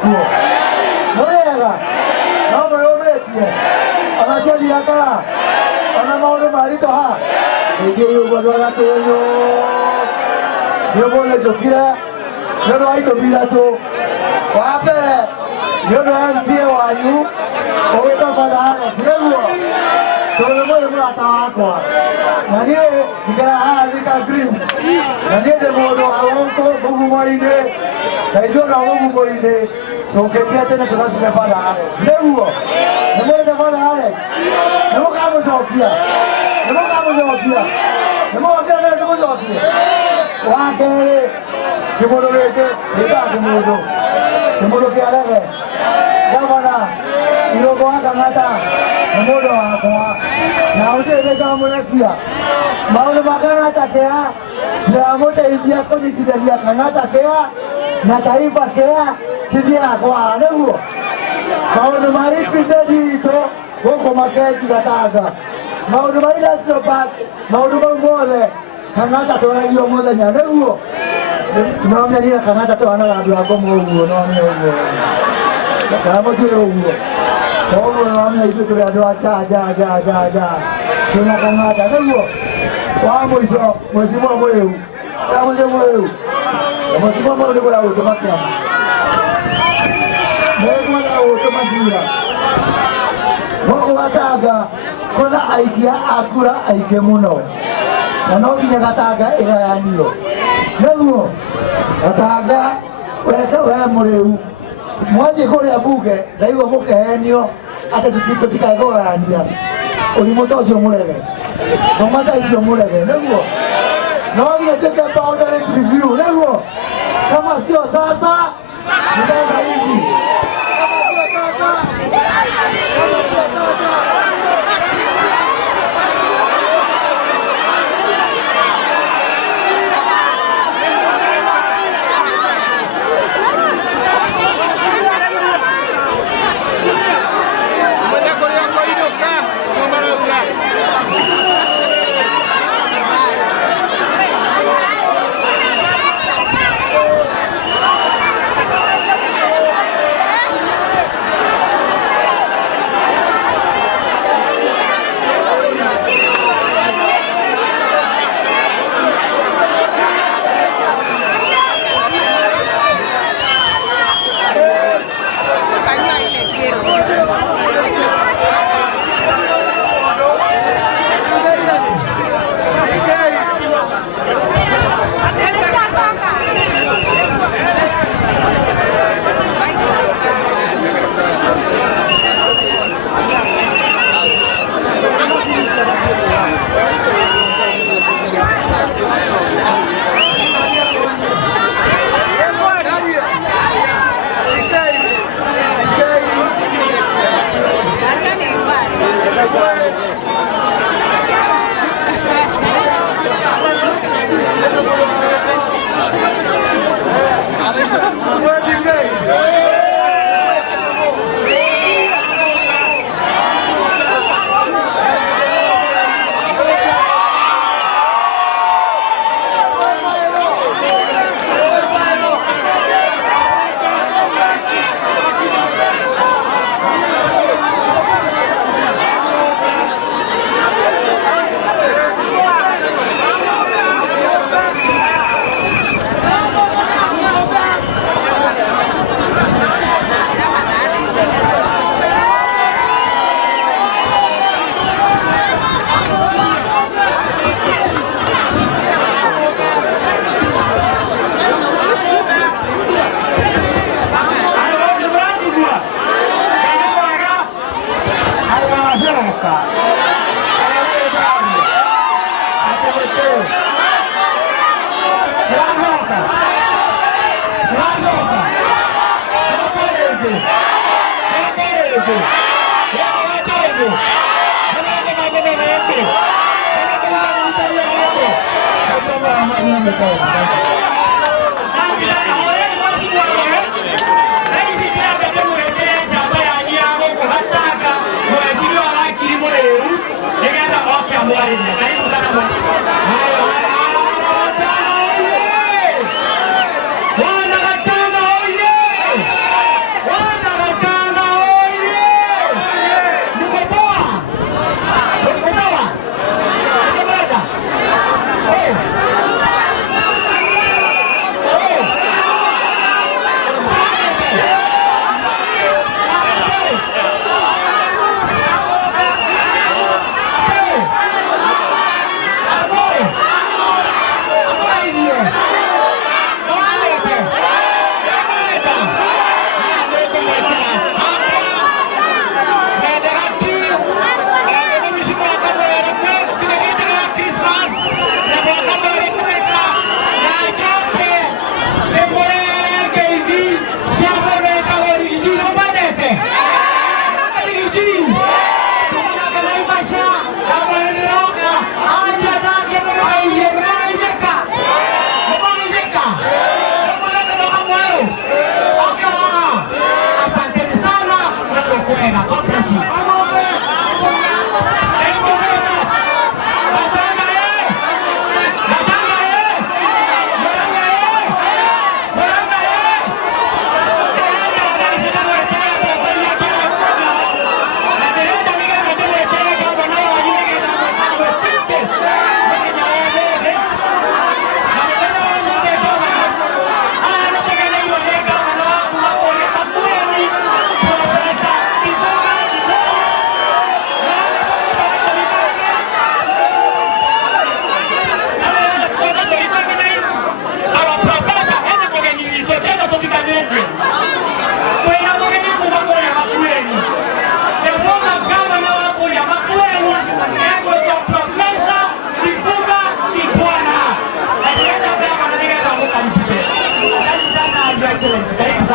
kuo. Murega. No murumetie. Ona ciathi yakara. Ona maundu marito ha. Ningĩ ũguo ndwagatuonyo. Nĩũmũthĩ njũkire. Nĩũndũ wa itũmi ithatũ. Wa mbere nĩũndũ wa MCA wanyu ũgĩtwo Father Alex. Nĩguo tondũ mũyũ mũrata wakwa. Na niĩ ngĩgera haha Thika Green. Na niĩ ndĩ mũndũ wa gũkũ mũgumo-inĩ. Na ithuĩ na mũgumo-inĩ tũngĩtia tene tũgacine Father Alex. Nĩguo nĩmwendete Father Alex. Nĩmũkamũcokia. Nĩmũkamũcokia. Nĩmũgokĩra mbere tũmũcokie. Wa kerĩ kĩmũndũ gĩkĩ gĩtaga kĩmũndũ. Kĩmũndũ kĩa rege. Gavana Irũngũ wa Kang'ata nĩ mũndũ wakwa. Na ũndĩrĩkaga mũrekia. Maũndũ ma Kang'ata kĩa ndĩramũteithia kũnyitithania Kang'ata kĩa na Taifa kĩa cici yakwa. Nĩguo maũndũ ma Equity itũ gũkũ Makenji Gatanga. Maũndũ ma Industrial Park, maũndũ mau mothe Kang'ata twaragio mũthenya. Nĩguo nomĩanire Kang'ata tũhanaga andũ a ngoma ũguo nomĩa ũguo. Kana mũtwĩre ũguo. Koguo nomĩa ithuĩ tũrĩ andũ a ja. Twĩna Kang'ata. Nĩguo wa mũico Mheshimiwa Mũrĩu. Mũrĩu. Mheshimiwa Mũrĩu nĩkwenda gũtũma kĩama. Nĩkwenda gũtũma cira. Gũkũ Gatanga kwĩna aikia a kura aingĩ mũno. Na no nginya Gatanga ĩgayanio. Nĩguo Gatanga we Mũrĩu mwanjie kũrĩa mbunge ndaigua mũkĩhenio atĩ tũtikae kũgayania ũrimũ ta ũcio mũrege. Ngoma ta icio mũrege. Nĩguo no nginya tuĩke boundary review. Nĩguo kama sio sasa nitaenda hivi.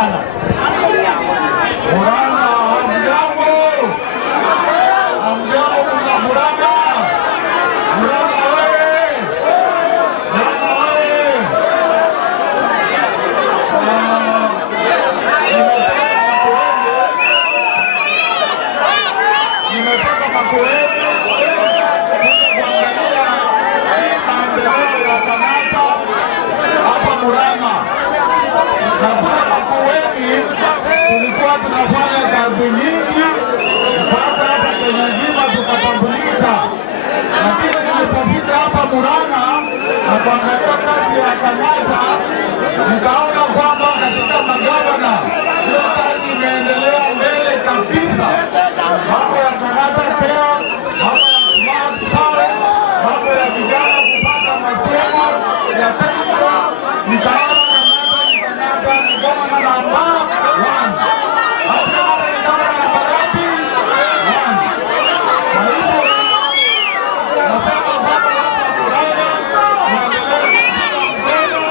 sana. Murang'a hamjambo, hamjambo na Murang'a, Murang'a wewe, Murang'a wewe. Nimetoka Makueni kuangalia maendeleo ya Kanata hapa Murang'a. Na kule Makueni tulikuwa tunafanya kazi nyingi mpaka hapa Kenya nzima tukatambulika, lakini tulipofika hapa Murang'a na kuangalia kazi ya Kanata nikaona kwamba katika magavana hiyo kazi imeendelea mbele kabisa. Mambo ya Kanata pia, mambo ya smart town, mambo ya vijana kupata masomo ya technical, nikaona Kanata ni gavana namba 1. Hakuna ni gavana namba ngapi? 1. Kwa hivyo nasema kwamba hapa Murang'a muendelee kushika mkono.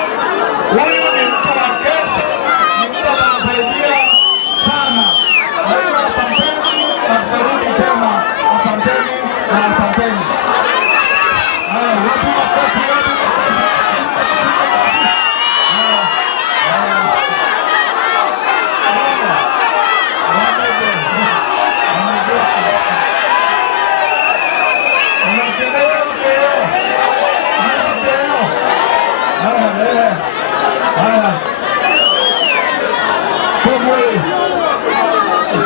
Huyu ni mtu wa kesho, ni mtu atasaidia sana. Kwa hivyo asanteni na tutarudi tena. Asanteni na asanteni. Watu makofi, watu makofi.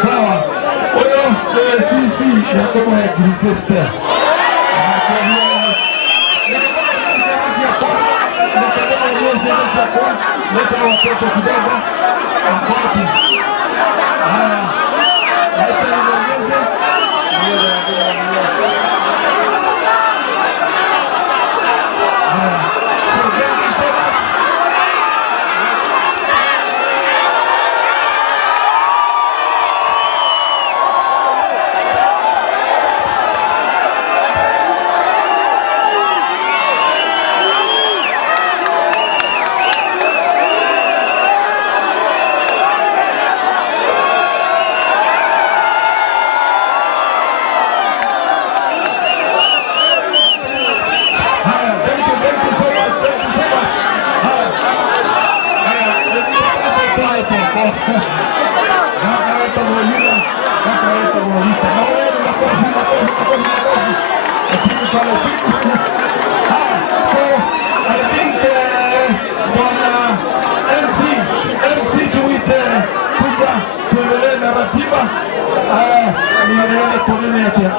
Sawa, huyo sisi yakomo ya kiripofte leta watoto kidogo wakati acha niongeze tuendelee na ratiba. Niendelee tuendelee pia.